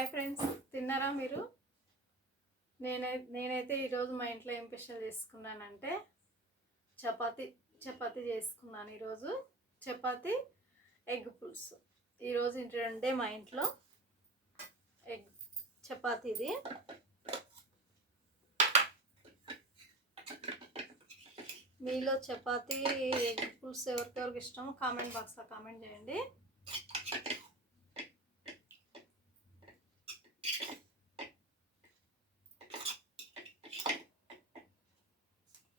Hi friends, తిన్నారా మీరు? నేనైతే ఈరోజు మా ఇంట్లో ఏం స్పెషల్ చేసుకున్నానంటే చపాతి చేసుకున్నాను. ఈరోజు చపాతి ఎగ్ పులుసు. ఈరోజు ఇంటి రెండే మా ఇంట్లో ఎగ్ చపాతీది. మీలో చపాతి ఎగ్ పులుసు ఎవరికెవరికి ఇష్టమో కామెంట్ బాక్స్లో కామెంట్ చేయండి.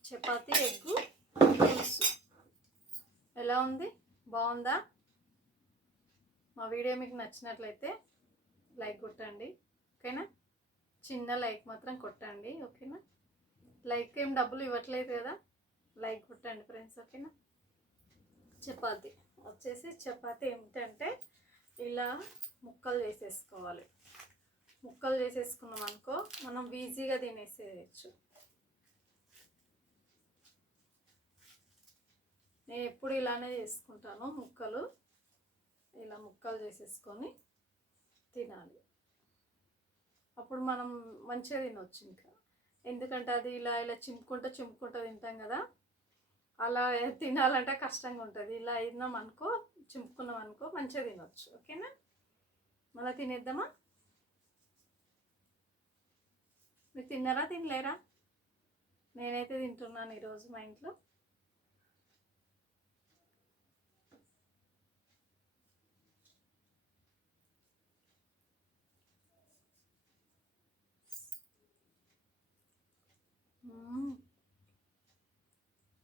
చపాతి ఎగ్గు పులుసు ఎలా ఉంది? బాగుందా? మా వీడియో మీకు నచ్చినట్లయితే లైక్ కొట్టండి, ఓకేనా? చిన్న లైక్ మాత్రం కొట్టండి, ఓకేనా? లైక్ ఏం డబ్బులు ఇవ్వట్లేదు కదా, లైక్ కొట్టండి ఫ్రెండ్స్, ఓకేనా? చపాతి ఏమిటంటే ఇలా ముక్కలు చేసేసుకోవాలి. ముక్కలు చేసేసుకున్నాం అనుకో మనం ఈజీగా తినేసేయచ్చు. నేను ఎప్పుడు ఇలానే చేసుకుంటాను. ఇలా ముక్కలు చేసేసుకొని తినాలి. అప్పుడు మనం మంచిగా తినవచ్చు. ఇంకా ఎందుకంటే అది ఇలా చింపుకుంటూ తింటాం కదా, అలా తినాలంటే కష్టంగా ఉంటుంది. ఇలా అయినాం అనుకో, చింపుకున్నాం అనుకో మంచిగా తినవచ్చు, ఓకేనా? మళ్ళీ తినేద్దామా? మీరు తిన్నారా, తినలేరా? నేనైతే తింటున్నాను ఈరోజు మా ఇంట్లో.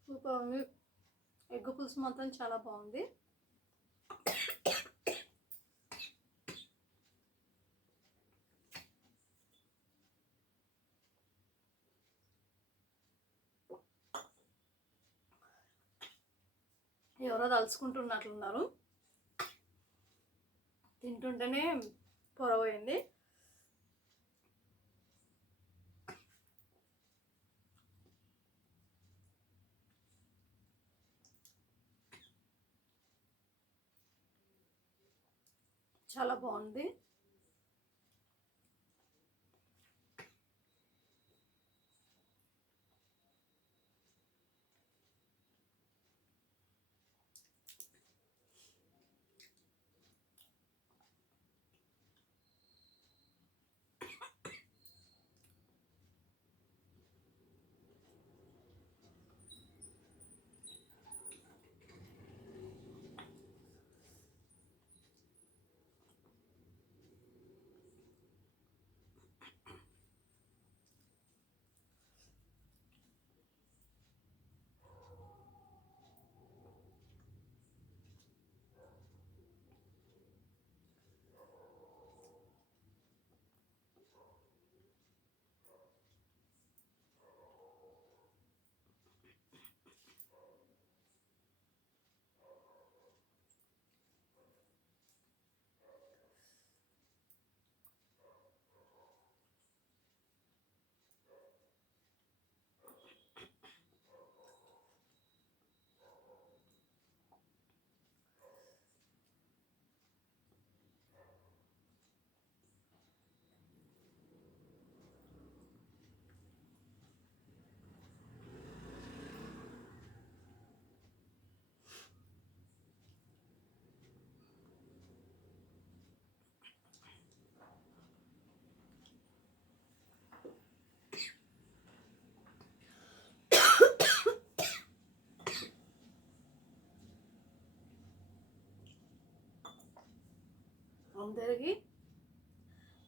సూపర్ ఉంది. ఎగ్ పులుసు మాత్రం చాలా బాగుంది. ఎవరో తలుచుకుంటున్నట్లున్నారు. తింటుంటేనే పొరపోయింది. చాలా బాగుంది.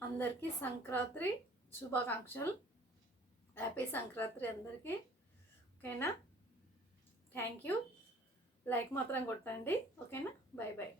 అందరికీ సంక్రాంతి శుభాకాంక్షలు. హ్యాపీ సంక్రాంతి అందరికీ, ఓకేనా? Thank you. లైక్ మాత్రం కొట్టండి, ఓకేనా? Bye bye.